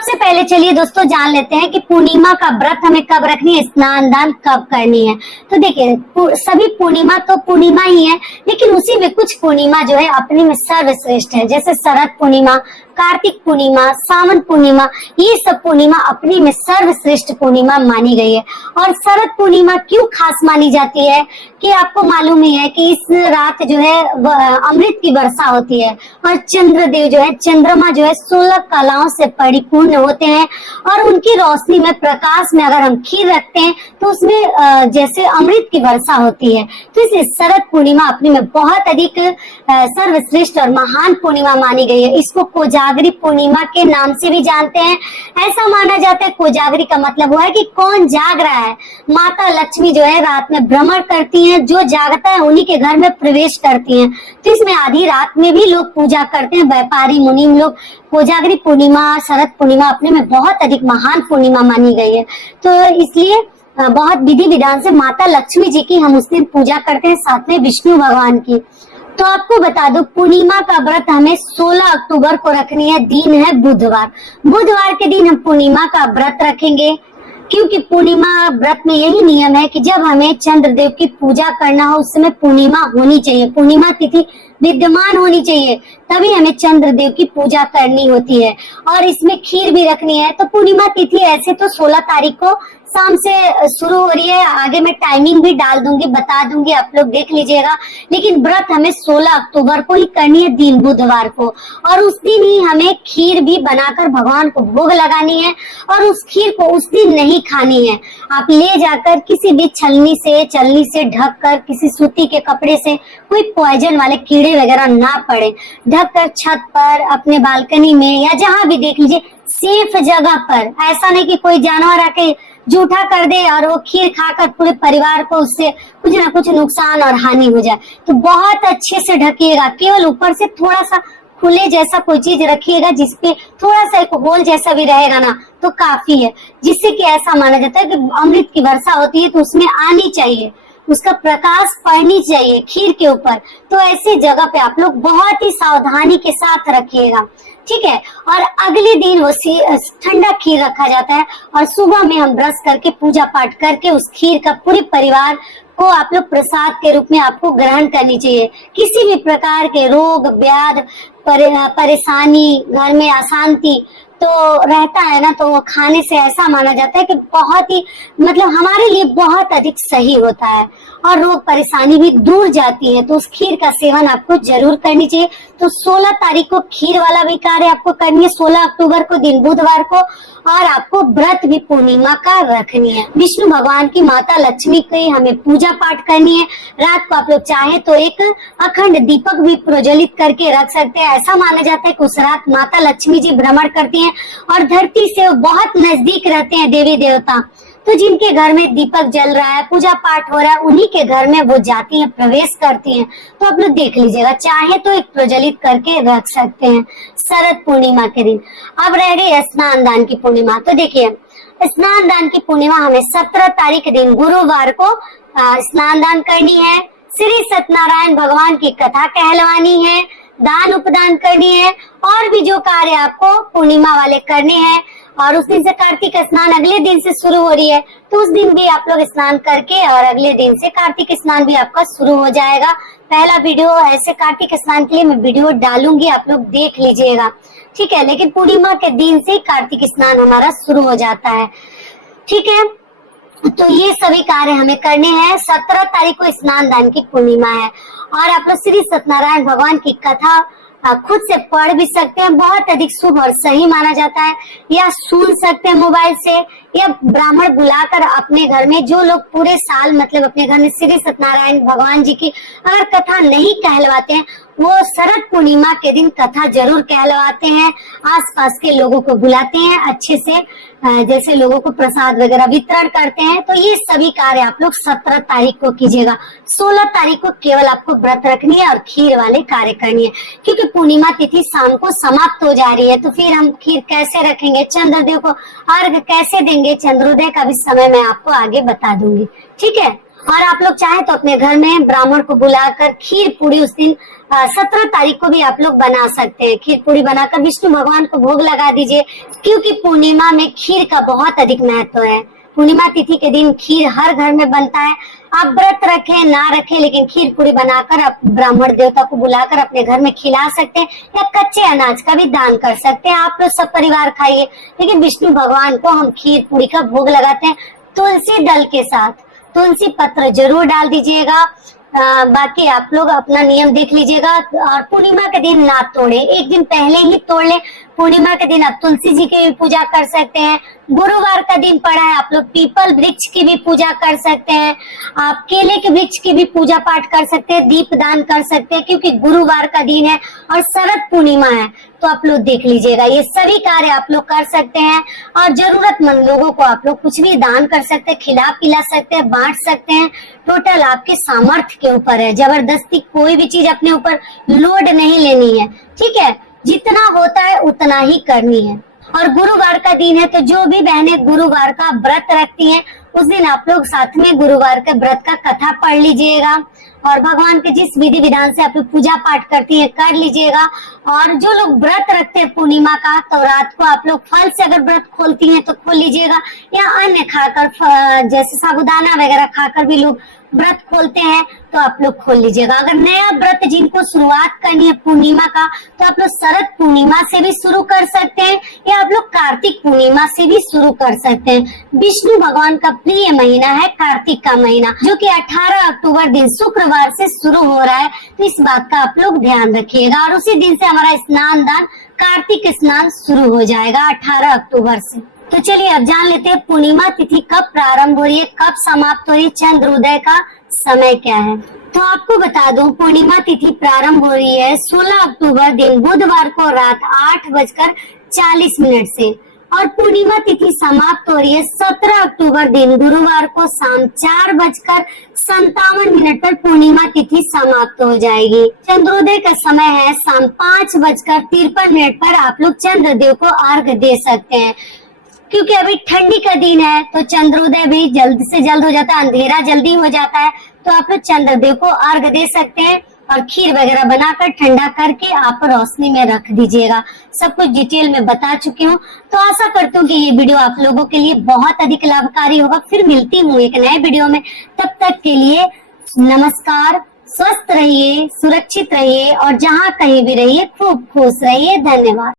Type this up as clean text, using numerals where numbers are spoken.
सबसे पहले चलिए दोस्तों जान लेते हैं कि पूर्णिमा का व्रत हमें कब रखनी है, स्नान दान कब करनी है। तो देखिए सभी पूर्णिमा तो पूर्णिमा ही है, लेकिन उसी में कुछ पूर्णिमा जो है अपने में सर्वश्रेष्ठ है। जैसे शरद पूर्णिमा, कार्तिक पूर्णिमा, सावन पूर्णिमा, ये सब पूर्णिमा अपनी में सर्वश्रेष्ठ पूर्णिमा मानी गई है। और शरद पूर्णिमा क्यों खास मानी जाती है कि आपको मालूम ही है कि इस रात जो है अमृत की वर्षा होती है और चंद्रदेव जो है, चंद्रमा जो है 16 कलाओं से परिपूर्ण होते हैं और उनकी रोशनी में, प्रकाश में अगर हम खीर रखते हैं तो उसमें जैसे अमृत की वर्षा होती है। तो इसलिए शरद पूर्णिमा अपने में बहुत अधिक सर्वश्रेष्ठ और महान पूर्णिमा मानी गई है। इसको कोजागरी पूर्णिमा के नाम से भी जानते हैं। ऐसा माना जाता है, कोजागरी का मतलब हुआ है कि कौन जाग रहा है। माता लक्ष्मी जो है रात में भ्रमण करती हैं, जो जागता है उन्हीं के घर में प्रवेश करती हैं। तो इसमें आधी रात में भी लोग पूजा करते हैं, व्यापारी मुनीम लोग। कोजागरी पूर्णिमा, शरद पूर्णिमा अपने में बहुत अधिक महान पूर्णिमा मानी गई है। तो इसलिए बहुत विधि विधान से माता लक्ष्मी जी की हम उस दिन पूजा करते हैं, साथ में विष्णु भगवान की। तो आपको बता दो, पूर्णिमा का व्रत हमें 16 अक्टूबर को रखनी है। दिन है बुधवार। बुधवार के दिन हम पूर्णिमा का व्रत रखेंगे, क्योंकि पूर्णिमा व्रत में यही नियम है कि जब हमें चंद्रदेव की पूजा करना हो उस समय पूर्णिमा होनी चाहिए, पूर्णिमा तिथि विद्यमान होनी चाहिए, तभी हमें चंद्रदेव की पूजा करनी होती है। और इसमें खीर भी रखनी है। तो पूर्णिमा तिथि ऐसे तो 16 तारीख को शाम से शुरू हो रही है। आगे मैं टाइमिंग भी डाल दूंगी, बता दूंगी, आप लोग देख लीजिएगा। लेकिन व्रत हमें 16 अक्टूबर को ही करनी है, दिन बुधवार को। और उस दिन ही हमें खीर भी बनाकर भगवान को भोग लगानी है। और उस खीर को उस दिन नहीं खानी है। आप ले जाकर किसी भी छलनी से ढक कर, किसी सूती के कपड़े से, कोई पॉइजन वाले कीड़े वगैरह ना पड़े, ढककर छत पर, अपने बालकनी में या जहाँ भी देख लीजिए सेफ जगह पर। ऐसा नहीं कि कोई जानवर आके जूठा कर दे और वो खीर खाकर पूरे परिवार को उससे कुछ ना कुछ नुकसान और हानि हो जाए। तो बहुत अच्छे से ढकिएगा। केवल ऊपर से थोड़ा सा खुले जैसा कोई चीज रखिएगा, जिसपे थोड़ा सा एक होल जैसा भी रहेगा ना तो काफी है। जिससे कि ऐसा माना जाता है कि अमृत की वर्षा होती है तो उसमें आनी चाहिए, उसका प्रकाश पड़नी चाहिए खीर के ऊपर। तो ऐसी जगह पे आप लोग बहुत ही सावधानी के साथ रखिएगा, ठीक है। और अगले दिन वो ठंडा खीर रखा जाता है और सुबह में हम ब्रश करके, पूजा पाठ करके उस खीर का पूरे परिवार को आप लोग प्रसाद के रूप में आपको ग्रहण करनी चाहिए। किसी भी प्रकार के रोग व्याध, परेशानी, घर में अशांति तो रहता है ना, तो वो खाने से ऐसा माना जाता है कि बहुत ही मतलब हमारे लिए बहुत अधिक सही होता है और रोग परेशानी भी दूर जाती है। तो उस खीर का सेवन आपको जरूर करनी चाहिए। तो 16 तारीख को खीर वाला भी कार्य आपको करनी है, 16 अक्टूबर को दिन बुधवार को। और आपको व्रत भी पूर्णिमा का रखनी है। विष्णु भगवान की, माता लक्ष्मी की हमें पूजा पाठ करनी है। रात को आप लोग चाहे तो एक अखंड दीपक भी प्रज्वलित करके रख सकते हैं। ऐसा माना जाता है कि उस रात माता लक्ष्मी जी भ्रमण करती हैं और धरती से बहुत नजदीक रहते हैं देवी देवता। तो जिनके घर में दीपक जल रहा है, पूजा पाठ हो रहा है, उन्हीं के घर में वो जाती हैं, प्रवेश करती हैं। तो आप लोग देख लीजिएगा, चाहे तो एक प्रज्वलित करके रख सकते हैं शरद पूर्णिमा के दिन। अब रह गई स्नान दान की पूर्णिमा। तो देखिए, स्नान दान की पूर्णिमा हमें 17 तारीख दिन गुरुवार को स्नान दान करनी है। श्री सत्यनारायण भगवान की कथा कहलवानी है, दान उपदान करनी है और भी जो कार्य आपको पूर्णिमा वाले करने हैं। और उस दिन से कार्तिक स्नान अगले दिन से शुरू हो रही है, तो उस दिन भी आप लोग स्नान करके और अगले दिन से कार्तिक स्नान भी आपका शुरू हो जाएगा। पहला वीडियो ऐसे कार्तिक स्नान के लिए मैं वीडियो डालूंगी, आप लोग देख लीजिएगा, ठीक है। लेकिन पूर्णिमा के दिन से कार्तिक स्नान हमारा शुरू हो जाता है, ठीक है। तो ये सभी कार्य हमें करने हैं। 17 तारीख को स्नान दान की पूर्णिमा है और आप लोग श्री सत्यनारायण भगवान की कथा खुद से पढ़ भी सकते हैं, बहुत अधिक शुभ और सही माना जाता है। या सुन सकते हैं मोबाइल से, या ब्राह्मण बुलाकर अपने घर में, जो लोग पूरे साल मतलब अपने घर में श्री सत्यनारायण भगवान जी की अगर कथा नहीं कहलवाते हैं, वो शरद पूर्णिमा के दिन कथा जरूर कहलवाते हैं। आसपास के लोगों को बुलाते हैं, अच्छे से जैसे लोगों को प्रसाद वगैरह वितरण करते हैं। तो ये सभी कार्य आप लोग 17 तारीख को कीजिएगा। 16 तारीख को केवल आपको व्रत रखनी है और खीर वाले कार्य करनी है, क्योंकि पूर्णिमा तिथि शाम को समाप्त हो जा रही है। तो फिर हम खीर कैसे रखेंगे, चंद्रदेव को अर्घ कैसे देंगे, चंद्रोदय का भी समय मैं आपको आगे बता दूंगी, ठीक है। और आप लोग चाहे तो अपने घर में ब्राह्मण को बुलाकर खीर पूरी उस दिन 17 तारीख को भी आप लोग बना सकते हैं। खीर पूरी बनाकर विष्णु भगवान को भोग लगा दीजिए, क्योंकि पूर्णिमा में खीर का बहुत अधिक महत्व है। पूर्णिमा तिथि के दिन खीर हर घर में बनता है। आप व्रत रखें ना रखें, लेकिन खीर पूरी बनाकर आप ब्राह्मण देवता को बुलाकर अपने घर में खिला सकते हैं, या कच्चे अनाज का भी दान कर सकते हैं। आप लोग सब परिवार खाइए, लेकिन विष्णु भगवान को हम खीर पूरी का भोग लगाते हैं तुलसी दल के साथ। तुलसी पत्र जरूर डाल दीजिएगा। बाकी आप लोग अपना नियम देख लीजिएगा। और पूर्णिमा के दिन ना तोड़े, एक दिन पहले ही तोड़ ले। पूर्णिमा के दिन आप तुलसी जी की भी पूजा कर सकते हैं। गुरुवार का दिन पड़ा है, आप लोग पीपल वृक्ष की भी पूजा कर सकते हैं। आप केले के वृक्ष की भी पूजा पाठ कर सकते हैं, दीप दान कर सकते हैं, क्योंकि गुरुवार का दिन है और शरद पूर्णिमा है। तो आप लोग देख लीजिएगा, ये सभी कार्य आप लोग कर सकते हैं। और जरूरतमंद लोगों को आप लोग कुछ भी दान कर सकते हैं, खिला पिला सकते हैं, बांट सकते हैं। टोटल आपके सामर्थ्य के ऊपर है। जबरदस्ती कोई भी चीज अपने ऊपर लोड नहीं लेनी है, ठीक है। जितना होता है उतना ही करनी है। और गुरुवार का दिन है, तो जो भी बहनें गुरुवार का व्रत रखती हैं, उस दिन आप लोग साथ में गुरुवार के व्रत का कथा पढ़ लीजिएगा। और भगवान के जिस विधि विधान से आप लोग पूजा पाठ करती हैं कर लीजिएगा। और जो लोग व्रत रखते हैं पूर्णिमा का, तो रात को आप लोग फल से अगर व्रत खोलती हैं तो खोल लीजिएगा, या अन्य खाकर जैसे साबूदाना वगैरह खाकर भी लोग व्रत खोलते हैं, तो आप लोग खोल लीजिएगा। अगर नया व्रत जिनको शुरुआत करनी है पूर्णिमा का, तो आप लोग शरद पूर्णिमा से भी शुरू कर सकते हैं, या आप लोग कार्तिक पूर्णिमा से भी शुरू कर सकते हैं। विष्णु भगवान का प्रिय महीना है कार्तिक का महीना, जो कि 18 अक्टूबर दिन शुक्रवार से शुरू हो रहा है। तो इस बात का आप लोग ध्यान रखिएगा। और उसी दिन से हमारा स्नान दान कार्तिक स्नान शुरू हो जाएगा 18 अक्टूबर से। तो चलिए अब जान लेते हैं पूर्णिमा तिथि कब प्रारंभ हो रही है, कब समाप्त हो रही है, चंद्रोदय का समय क्या है। तो आपको बता दूं, पूर्णिमा तिथि प्रारंभ हो रही है 16 अक्टूबर दिन बुधवार को रात 8:40 से, और पूर्णिमा तिथि समाप्त हो रही है 17 अक्टूबर दिन गुरुवार को शाम 4:57 पर पूर्णिमा तिथि समाप्त हो जाएगी। चंद्रोदय का समय है शाम 5:53 पर। आप लोग चंद्रदेव को अर्घ दे सकते हैं, क्योंकि अभी ठंडी का दिन है, तो चंद्रोदय भी जल्द से जल्द हो जाता है, अंधेरा जल्दी हो जाता है। तो आप लोग चंद्रदेव को अर्घ दे सकते हैं, और खीर वगैरह बनाकर ठंडा करके आप रोशनी में रख दीजिएगा। सब कुछ डिटेल में बता चुकी हूँ। तो आशा करती हूँ कि ये वीडियो आप लोगों के लिए बहुत अधिक लाभकारी होगा। फिर मिलती हूँ एक नए वीडियो में, तब तक के लिए नमस्कार। स्वस्थ रहिए, सुरक्षित रहिए, और जहाँ कहीं भी रहिए खूब खुश रहिए। धन्यवाद।